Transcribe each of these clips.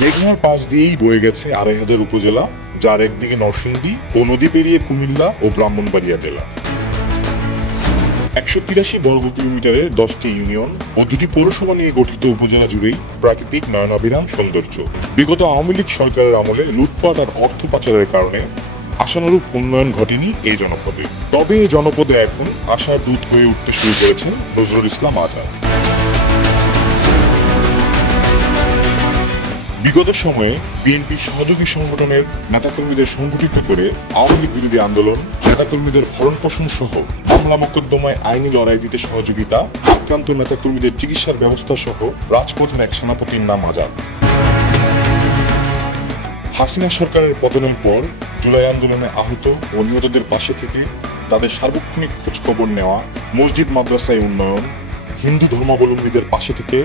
মেঘনার পাশ দিয়েই বয়ে গেছে ২৫০০ উপজেলা, যার একদিকে নরসিংদী ও নদী পেরিয়ে কুমিল্লা ও ব্রাহ্মণবাড়িয়া জেলা। ১৮৩ বর্গ কিলোমিটারের ১০টি ইউনিয়ন ও ২টি পৌরসভা নিয়ে গঠিত উপজেলা জুড়েই প্রাকৃতিক নয়নাভিরাম সৌন্দর্য। বিগত আওয়ামী লীগ সরকারের আমলে লুটপাট আর অর্থ পাচারের কারণে আশানুরূপ উন্নয়ন ঘটেনি এই জনপদে। তবে এই জনপদে এখন আশার দূত হয়ে উঠতে শুরু করেছেন নজরুল ইসলাম আজাদ। বিগত সময়ে বিএনপি সহযোগী সংগঠনের নেতাকর্মীদের সংগঠিত করে আওয়ামী লীগ বিরোধী আন্দোলন, নেতাকর্মীদের ভরণ-পোষণ সহ মামলা মোকদ্দমায় আইনি লড়াই দিতে সহযোগিতা, আক্রান্ত নেতাকর্মীদের চিকিৎসার ব্যবস্থা সহ রাজপথের এক সেনাপতির নাম আজাদ। হাসিনা সরকারের পতনের পর জুলাই আন্দোলনে আহত ও নিহতদের পাশে থেকে তাদের সার্বক্ষণিক খোঁজ খবর নেওয়া, মসজিদ মাদ্রাসায় উন্নয়ন, হিন্দু ধর্মাবলম্বীদের পাশে থেকে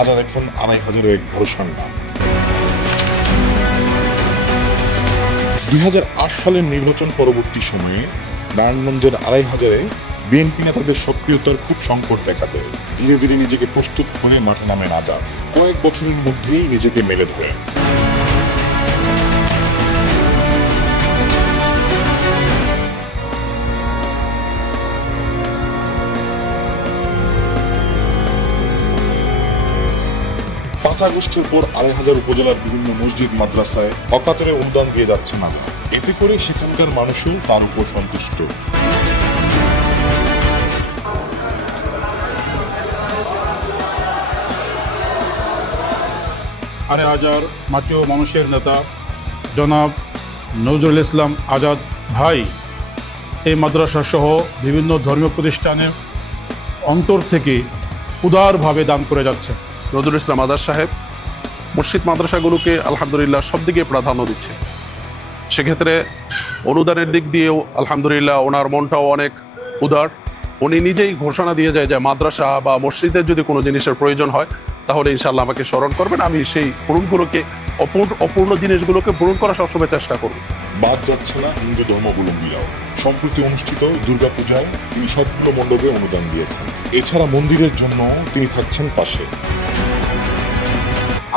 আজাদ এখন ২৫০০ এক ভরসার নাম। ২০০৮ সালের নির্বাচন পরবর্তী সময়ে নারায়ণগঞ্জের ২৫০০-এ বিএনপি নেতাদের সক্রিয়তার খুব সংকট দেখা দেয়। ধীরে ধীরে নিজেকে প্রস্তুত করে মাঠে নামেন আজাদ। কয়েক বছরের মধ্যেই নিজেকে মেলে ধরেন। আগস্টের পর ২৫০০ উপজেলার বিভিন্ন মসজিদ মাদ্রাসায় অকাতরে অনুদান দিয়ে যাচ্ছে আজাদ। এতে করে সেখানকার মানুষও তার উপর সন্তুষ্ট। হাজার মাটি ও মানুষের নেতা জনাব নজরুল ইসলাম আজাদ ভাই এই মাদ্রাসা সহ বিভিন্ন ধর্মীয় প্রতিষ্ঠানে অন্তর থেকে উদারভাবে দান করে যাচ্ছে। নজরুল ইসলাম আজাদ সাহেব মসজিদ মাদ্রাসাগুলোকে আলহামদুলিল্লাহ সব দিকে প্রাধান্য দিচ্ছে। সেক্ষেত্রে অনুদানের দিক দিয়েও আলহামদুলিল্লাহ ওনার মনটাও অনেক উদার। উনি নিজেই ঘোষণা দিয়ে যায় যে মাদ্রাসা বা মসজিদের যদি কোনো জিনিসের প্রয়োজন হয় তাহলে ইনশাআল্লাহ আমাকে স্মরণ করবেন, আমি সেই পূরণগুলোকে অপূর্ণ জিনিসগুলোকে পূরণ করার সবসময় চেষ্টা করব। বাদ যাচ্ছে না হিন্দু ধর্মাবলম্বীরাও। সম্প্রতি অনুষ্ঠিত দুর্গাপূজায় তিনি সবগুলো মণ্ডপে অনুদান দিয়েছেন। এছাড়া মন্দিরের জন্য তিনি থাকছেন পাশে।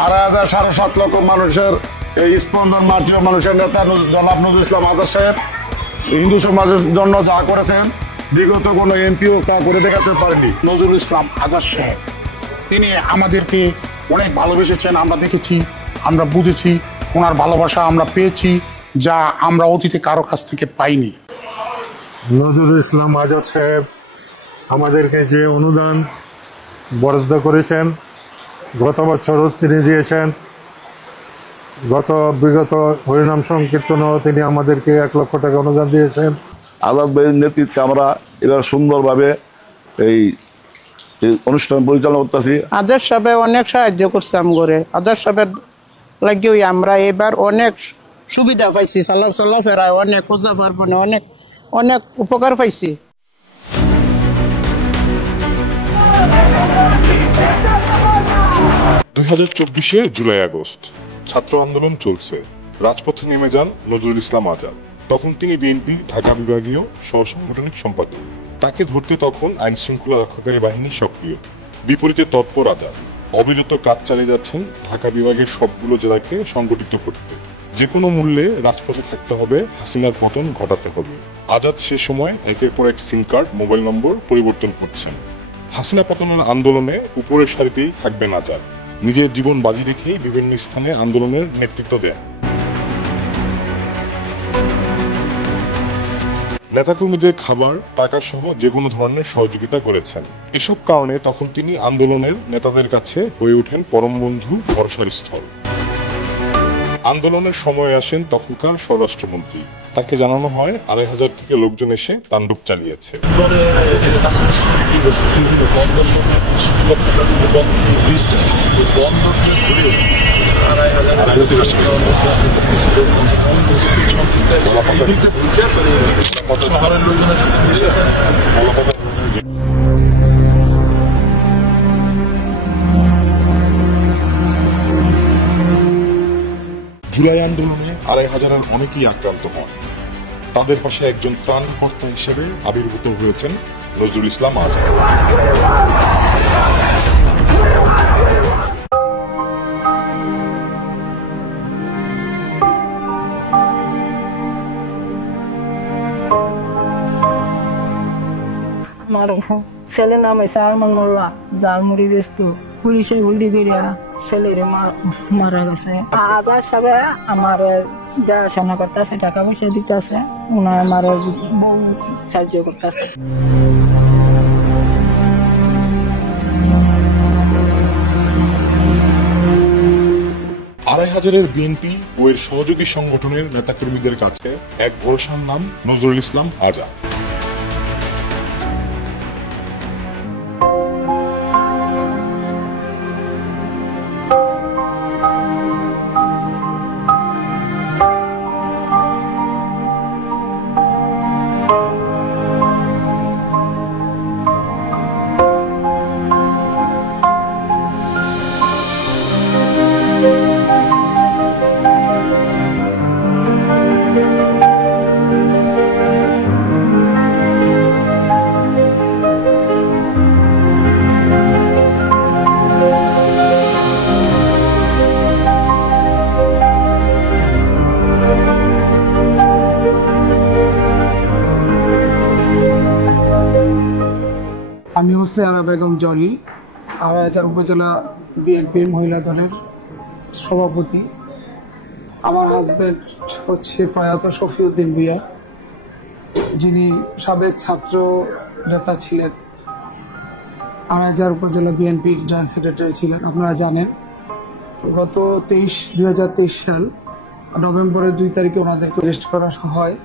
৭.৫ লক্ষ মানুষের এই স্পন্দন মাটিও মানুষের নেতা জনাব নজরুল ইসলাম আজাদ সাহেব হিন্দু সমাজের জন্য যা করেছেন বিগত কোনো এমপিও তা করে দেখাতে পারেনি। নজরুল ইসলাম আজাদ সাহেব তিনি আমাদেরকে অনেক ভালোবেসেছেন, আমরা দেখেছি, আমরা বুঝেছি, ওনার ভালোবাসা আমরা পেয়েছি যা আমরা অতীতে কারো কাছ থেকে পাইনি। নজরুল ইসলাম আজাদ সাহেব আমাদেরকে যে অনুদান বরাদ্দ করেছেন, গত বছরও তিনি দিয়েছেন। বিগত হরিনাম সংকীর্তনেও তিনি আমাদেরকে ১ লক্ষ টাকা অনুদান দিয়েছেন। আজাদ ভাইয়ের নেতৃত্বে আমরা এবার সুন্দরভাবে এই অনুষ্ঠান পরিচালনা করতেছি। আজাদ সাহেব অনেক সাহায্য করছে আমগরে। আজাদ সাহেবের লাগিও আমরা এবার অনেক সুবিধা পাইছি, চলাফেরায় অনেক পূজা পার্বণে অনেক অনেক উপকার পাইছি। ২০২৪ জুলাই আগস্ট ছাত্র আন্দোলন চলছে। রাজপথে নেমে যান নজরুল ইসলাম আজাদ। তখন তিনি বিএনপি ঢাকা বিভাগীয় সহসাংগঠনিক সম্পাদক। তাকে ধরতে তখন আইন শৃঙ্খলা রক্ষাকারী বাহিনী সক্রিয়। বিপরীতে তৎপর আজাদ অবিরত কাজ চালিয়ে যাচ্ছেন ঢাকা বিভাগের সবগুলো জেলাকে সংগঠিত করতে। যে কোনো মূল্যে রাজপথে থাকতে হবে, হাসিনার পতন ঘটাতে হবে। আজাদ সে সময় একের পর এক সিম কার্ড, মোবাইল নম্বর পরিবর্তন করছেন। হাসিনা পতনের আন্দোলনে উপরের সারিতেই থাকবেন আজাদ। নিজের জীবন বাজি রেখেই বিভিন্ন স্থানে আন্দোলনের নেতৃত্ব দেন। নেতাকর্মীদের খাবার, টাকা সহ যে কোনো ধরনের সহযোগিতা করেছেন। এসব কারণে তখন তিনি আন্দোলনের নেতাদের কাছে হয়ে ওঠেন পরম বন্ধু, ভরসার স্থল। আন্দোলনের সময় আসেন তখনকার স্বরাষ্ট্রমন্ত্রী। তাকে জানানো হয় ২৫০০ থেকে লোকজন এসে তাণ্ডব চালিয়েছে। জুলাই আন্দোলনে ২৫০০-এর অনেকেই আক্রান্ত হন। তাদের পাশে একজন ত্রাণকর্তা হিসেবে আবির্ভূত হয়েছেন নজরুল ইসলাম আজাদ। আমার ছেলের নাম হয়েছে আরমান মোল্লা, জালমুড়ি বেচত, পুলিশে গুলি করিয়া ছেলের মারা গেছে। আজাদ সাহেব আমার দেখাশোনা করতেছে, টাকা পয়সা দিতেছে, ওনার আমার বউ সাহায্য করতেছে। আড়াই হাজারের বিএনপি ও এর সহযোগী সংগঠনের নেতাকর্মীদের কাছে এক ভরসার নাম নজরুল ইসলাম আজাদ। আমি হোসনে বেগম জলি, আড়াইহাজার উপজেলা বিএনপির মহিলা দলের সভাপতি। আমার হাজবেন্ড হচ্ছে প্রয়াত শফিউদ্দিন ভুঁইয়া, যিনি সাবেক ছাত্র নেতা ছিলেন, আড়াইহাজার উপজেলা বিএনপির জয়েন্ট সেক্রেটারি ছিলেন। আপনারা জানেন গত 2023 সাল নভেম্বরের 2 তারিখে ওনাদেরকে অ্যারেস্ট করা হয়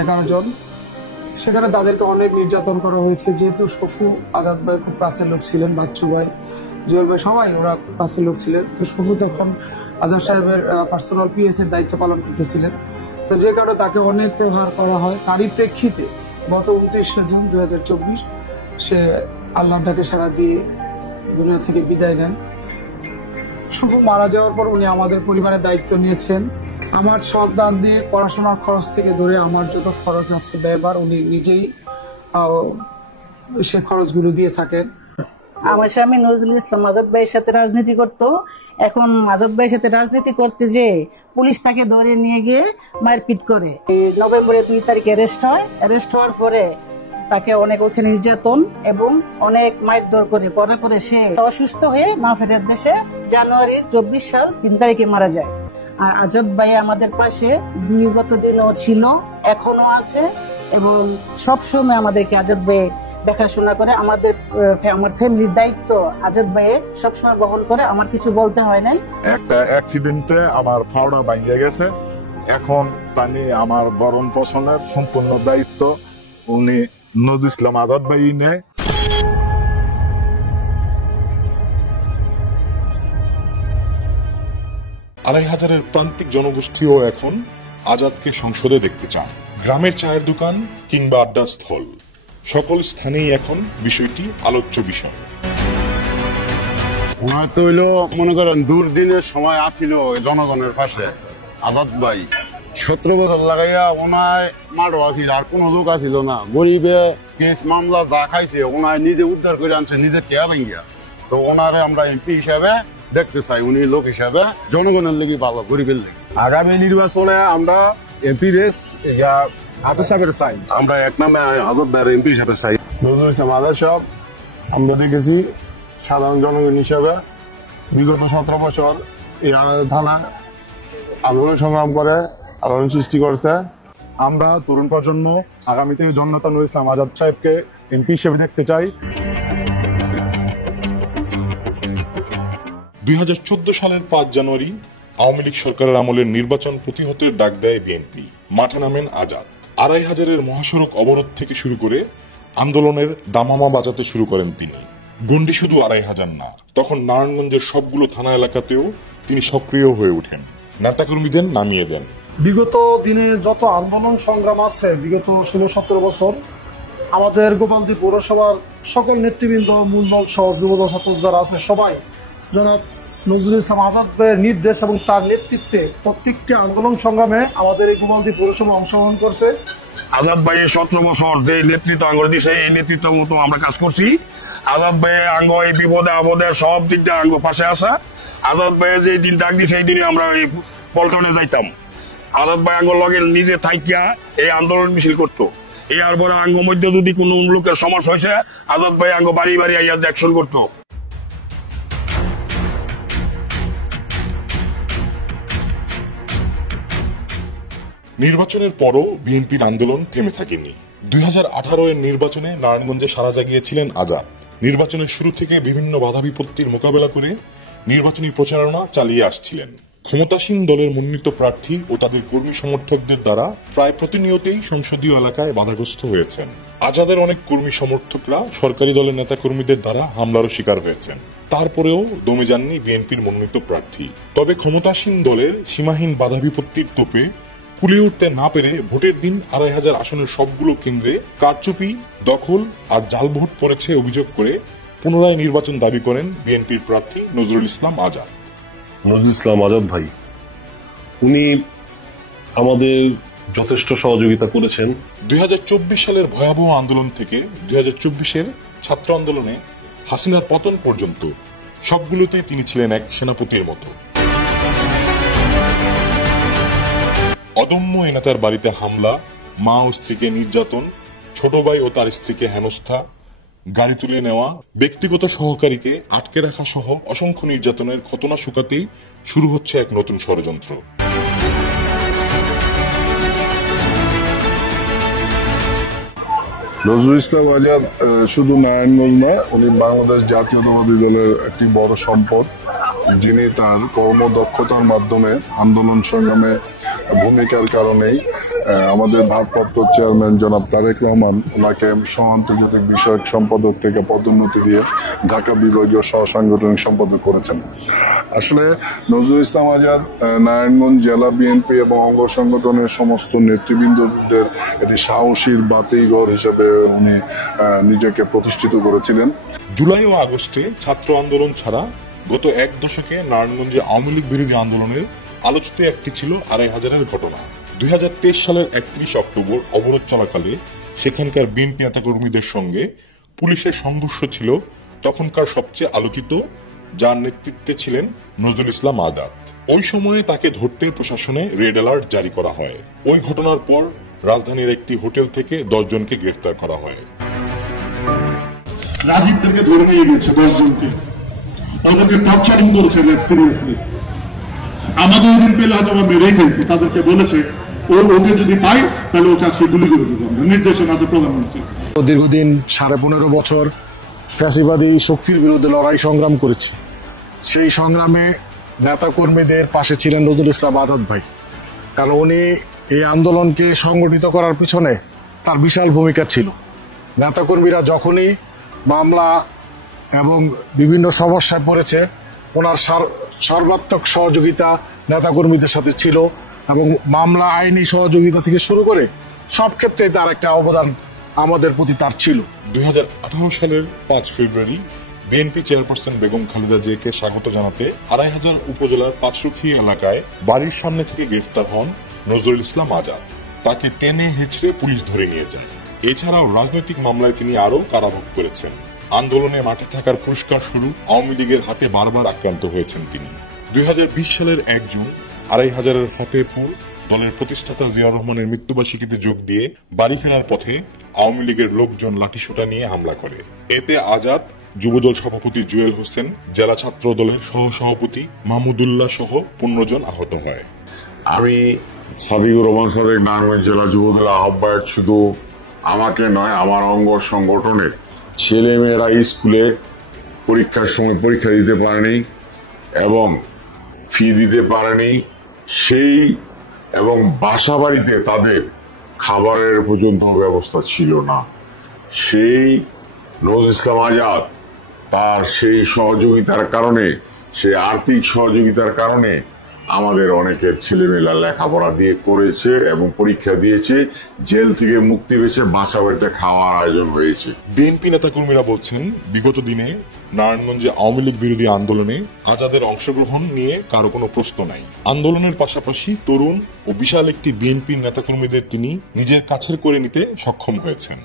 11 জন। সেখানে তাদেরকে অনেক নির্যাতন করা হয়েছে, যেহেতু শফু আজাদ ভাই খুব কাছের লোক ছিলেন, বাচ্চু ভাই, জুয়েল ভাই, সবাই ওরা কাছের লোক ছিলেন। তো শফু তখন আজাদ সাহেবের পার্সোনাল পিএস এর দায়িত্ব পালন করতেছিলেন। তো যে কারণে তাকে অনেক প্রহার করা হয়। তারই প্রেক্ষিতে গত 29 জুন 2024 সে আল্লাহর ডাকে সাড়া দিয়ে দুনিয়া থেকে বিদায় নেন। শফু মারা যাওয়ার পর উনি আমাদের পরিবারের দায়িত্ব নিয়েছেন। আমার সন্তানদের পড়াশোনার খরচ থেকে ধরে আমার যত খরচ আছে ব্যয়ভার উনি নিজেই সে খরচগুলো দিয়ে থাকেন। আমার স্বামী নজরুল ইসলাম আজাদ ভাইয়ের সাথে রাজনীতি করতো। এখন আজাদ ভাইয়ের সাথে রাজনীতি করতে যে পুলিশ তাকে ধরে নিয়ে গিয়ে মারপিট করে। নভেম্বরের 2 তারিখে অ্যারেস্ট হয়। অ্যারেস্ট হওয়ার পরে তাকে অনেক ওখানে নির্যাতন এবং অনেক মারধর করে পরে করে সে অসুস্থ হয়ে না ফেরার দেশে জানুয়ারি 24 সাল 3 তারিখে মারা যায়। আর আজাদ ভাই আমাদের পাশে বিগত দিনও ছিল, এখনো আছে এবং সবসময় আমাদেরকে আজাদ ভাই দেখাশোনা করে। আমার ফ্যামিলির দায়িত্ব আজাদ ভাই সবসময় বহন করে, আমার কিছু বলতে হয় নাই। একটা অ্যাক্সিডেন্টে আমার ফাওড়া ভাঙে গেছে, এখন তানি আমার ভরণ পোষণের সম্পূর্ণ দায়িত্ব উনি নজরুল ইসলাম আজাদ ভাই নেয়। আড়াই হাজারের প্রান্তিক জনগোষ্ঠীও এখন আজাদকে সংসদে দেখতে চান। গ্রামের চায়ের দোকান কিংবা আড্ডা স্থল, সকল স্থানেই এখন বিষয়টি আলোচ্য বিষয়। ওনার তো হইলো মনে করেন দুর্দিনের সময় আসিল জনগণের পাশে আজাদ ভাই। 17 বছর লাগাইয়া ওনায় মাঠও আসিল, আর কোনো লোক আসিল না। গরিবে কেস মামলা যা খাইছে ওনায় নিজে উদ্ধার করে আনছে, নিজে টেয়া ভাঙ্গিয়া। তো ওনারে আমরা এমপি হিসাবে দেখতে চাই, উনি লোক হিসাবে জনগণের লেগে ভালো, গরিবের লেগে। আগামী নির্বাচনে আমরা এমপি রেস আজাদ সাহেবের চাই, আমরা এক নামে আজাদ ভাইয়ের এমপি হিসাবে চাই। নজরুল ইসলাম আজাদ সাহেব আমরা দেখেছি সাধারণ জনগণ হিসাবে বিগত 17 বছর এই থানা আন্দোলন সংগ্রাম করে আলোড়ন সৃষ্টি করছে। আমরা তরুণ প্রজন্ম আগামীতে জননেতা নজরুল ইসলাম আজাদ সাহেবকে এমপি হিসেবে দেখতে চাই। 2014 সালের 5 জানুয়ারি আওয়ামী লীগ সরকারের আমলের নির্বাচন প্রতিহতের ডাক দেয় বিএনপি। মাঠে নামেন আজাদ। আড়াই হাজারের মহাসড়ক অবরোধ থেকে শুরু করে আন্দোলনের দামামা বাজাতে শুরু করেন তিনি। গন্ডি শুধু আড়াই হাজার না, তখন নারায়ণগঞ্জের সবগুলো থানা এলাকাতেও তিনি সক্রিয় হয়ে ওঠেন, নেতাকর্মীদের নামিয়ে দেন। বিগত দিনে যত আন্দোলন সংগ্রাম আছে, বিগত 16-17 বছর আমাদের গোপালদী পৌরসভার সকল নেতৃবৃন্দ, মূলদল সহ যুবদল ছাত্র যারা আছে সবাই জনাব নজরুল ইসলাম আজাদ ভাইয়ের নির্দেশ এবং তার নেতৃত্বে প্রত্যেকটি আন্দোলন সংগ্রামে আমাদের এই গোপালদী পৌরসভা অংশগ্রহণ করছে। আজাদ ভাইয়ের 17 বছর যে নেতৃত্ব আঙ্গ দিছে, এই নেতৃত্ব মতো আমরা কাজ করছি। আজাদ ভাই আঙ্গ এই বিপদে আপদে সব দিক দিয়ে আঙ্গ পাশে আসা। আজাদ ভাইয়ের যে দিন ডাক দিছে সেই দিনে আমরা এই পল্টনে যাইতাম। আজাদ ভাই আঙ্গ লগে নিজে থাইকিয়া এই আন্দোলন মিছিল করতো। এর পরে আঙ্গ মধ্যে যদি কোনো লোকের সমস্যা হয়েছে আজাদ ভাই আঙ্গ বাড়ি বাড়ি আইয়া অ্যাকশন করতো। নির্বাচনের পরও বিএনপির আন্দোলন থেমে থাকেনি। 2018 এর নির্বাচনে নারায়ণগঞ্জে সাড়া জাগিয়েছিলেন আজাদ। নির্বাচনের শুরু থেকে বিভিন্ন বাধা বিপত্তির মোকাবেলা করে নির্বাচনী প্রচারণা চালিয়ে আসছিলেন। ক্ষমতাসীন দলের মনোনীত প্রার্থী ও তাদের কর্মী সমর্থকদের দ্বারা প্রায় প্রতিনিয়তই সংসদীয় এলাকায় বাধাগ্রস্ত হয়েছেন। আজাদের অনেক কর্মী সমর্থকরা সরকারি দলের নেতা কর্মীদের দ্বারা হামলারও শিকার হয়েছেন। তারপরেও দমে যাননি বিএনপির মনোনীত প্রার্থী। তবে ক্ষমতাসীন দলের সীমাহীন বাধা বিপত্তির তোপে কুলিয়ে উঠতে না পেরে ভোটের দিন 2500 আসনের সবগুলো কেন্দ্রে কারচুপি, দখল আর জাল ভোট পড়েছে অভিযোগ করে পুনরায় নির্বাচন দাবি করেন বিএনপির প্রার্থী নজরুল ইসলাম আজাদ। নজরুল ইসলাম আজাদ ভাই উনি আমাদের যথেষ্ট সহযোগিতা করেছেন। 2024 সালের ভয়াবহ আন্দোলন থেকে 2024-এর ছাত্র আন্দোলনে হাসিনার পতন পর্যন্ত সবগুলোতেই তিনি ছিলেন এক সেনাপতির মতো। অদম্য এই নেতার বাড়িতে হামলা, মা ও স্ত্রীকে নির্যাতন, ছোট ভাই ও তার স্ত্রীকে হেনস্থা, গাড়ি তুলে নেওয়া, ব্যক্তিগত সহকারীকে আটকে রাখা সহ অসংখ্য নির্যাতনের ঘটনা শুকাতেই শুরু হচ্ছে এক নতুন ষড়যন্ত্র। নজরুল ইসলাম আজাদ শুধু নারায়ণগঞ্জ নয়, উনি বাংলাদেশ জাতীয়তাবাদী দলের একটি বড় সম্পদ, যিনি তার কর্মদক্ষতার মাধ্যমে আন্দোলন সংগ্রামে ভূমিকার কারণেই আমাদের ভারপ্রাপ্ত চেয়ারম্যান জনাব তারেক রহমান ওনাকে সহ আন্তর্জাতিক বিষয়ক সম্পাদক থেকে পদোন্নতি দিয়ে ঢাকা বিভাগীয় সহ সাংগঠনিক সম্পাদক করেছেন। আসলে নজরুল ইসলাম আজাদ নারায়ণগঞ্জ জেলা বিএনপি এবং অঙ্গ সংগঠনের সমস্ত নেতৃবৃন্দদের একটি সাহসীর বাতিঘর হিসেবে উনি নিজেকে প্রতিষ্ঠিত করেছিলেন। জুলাই ও আগস্টে ছাত্র আন্দোলন ছাড়া গত এক দশকে নারায়ণগঞ্জে আওয়ামী লীগ বিরোধী আন্দোলনের আলোচিত একটি ছিল 2500-এর ঘটনা। 2023 সালের 31 অক্টোবর অবরোধ চলাকালে সেখানকার বিএনপি নেতাকর্মীদের সঙ্গে পুলিশের সংঘর্ষ ছিল তখনকার সবচেয়ে আলোচিত, যার নেতৃত্বে ছিলেন নজরুল ইসলাম আজাদ। ওই সময়ে তাকে ধরতে প্রশাসনে রেড অ্যালার্ট জারি করা হয়। ওই ঘটনার পর রাজধানীর একটি হোটেল থেকে 10 জনকে গ্রেফতার করা হয়। রাজীবদেরকে ধরে নিয়ে গেছে 10 জনকে, ওদেরকে টর্চারিং করেছে সিরিয়াসলি। আমাদের ওই দিন পেলে হয়তো আমরা মেরেই ফেলছি। তাদেরকে বলেছে ওকে যদি পাই তাহলে ওকে আজকে গুলি করে দেবো, নির্দেশন আছে প্রধানমন্ত্রী। দীর্ঘদিন 15.5 বছর ফ্যাসিবাদী শক্তির বিরুদ্ধে লড়াই সংগ্রাম করেছি। সেই সংগ্রামে নেতা কর্মীদের পাশে ছিলেন নজরুল ইসলাম আজাদ ভাই, কারণ উনি এই আন্দোলনকে সংগঠিত করার পিছনে তার বিশাল ভূমিকা ছিল। নেতাকর্মীরা যখনই মামলা এবং বিভিন্ন সমস্যায় পড়েছে, ওনার সর্বাত্মক সহযোগিতা নেতাকর্মীদের সাথে ছিল এবং মামলা আইনি সহযোগিতা থেকে শুরু করে সব ক্ষেত্রে তার একটা অবদান আমাদের প্রতি তার ছিল। 2018 সালের 5 ফেব্রুয়ারি বিএনপি চেয়ারপারসন বেগম খালেদা জিয়াকে স্বাগত জানাতে 2500 উপজেলার পাঁচরুখি এলাকায় বাড়ির সামনে থেকে গ্রেফতার হন নজরুল ইসলাম আজাদ। তাকে টেনে হিঁচড়ে পুলিশ ধরে নিয়ে যায়। এছাড়াও রাজনৈতিক মামলায় তিনি আরও কারাভোগ করেছেন। আন্দোলনে মাঠে থাকার পুরস্কার স্বরূপ আওয়ামী লীগের হাতে বারবার আক্রান্ত হয়েছেন তিনি। 2020 সালের 1 জুন 2500-এর ফতেহপুর দলের প্রতিষ্ঠাতা জিয়াউর রহমানের মৃত্যুবার্ষিকীতে যোগ দিয়ে বাড়ি ফেরার পথে আওয়ামী লীগের লোকজন লাঠিসোঁটা নিয়ে হামলা করে। এতে আজাদ, যুবদল সভাপতি জুয়েল হোসেন, জেলা ছাত্র দলের সহ সভাপতি মাহমুদুল্লাহ সহ 15 জন আহত হয়। আমি সাদিকুর রহমান সাদেক, নারায়ণগঞ্জ জেলা যুবদল আহ্বায়ক। শুধু আমাকে নয়, আমার অঙ্গ সংগঠনের ছেলেমেয়েরা স্কুলে পরীক্ষার সময় পরীক্ষা দিতে পারেনি এবং ফি দিতে পারেনি, সেই এবং বাসা বাড়িতে তাদের খাবারের পর্যন্ত ব্যবস্থা ছিল না। সেই নজরুল ইসলাম আজাদ তার সেই সহযোগিতার কারণে, সেই আর্থিক সহযোগিতার কারণে আমাদের অনেকের ছেলেমেয়েরা লেখাপড়া দিয়ে করেছে এবং পরীক্ষা দিয়েছে, জেল থেকে মুক্তি পেয়েছে, বাসা বাড়িতে খাওয়ার আয়োজন হয়েছে। বিএনপি নেতাকর্মীরা বলছেন, বিগত দিনে নারায়ণগঞ্জে আওয়ামী লীগ বিরোধী আন্দোলনে আজাদের অংশগ্রহণ নিয়ে কারো কোনো প্রশ্ন নাই। আন্দোলনের পাশাপাশি তরুণ ও বিশাল একটি বিএনপি নেতাকর্মীদের তিনি নিজের কাছের করে নিতে সক্ষম হয়েছেন।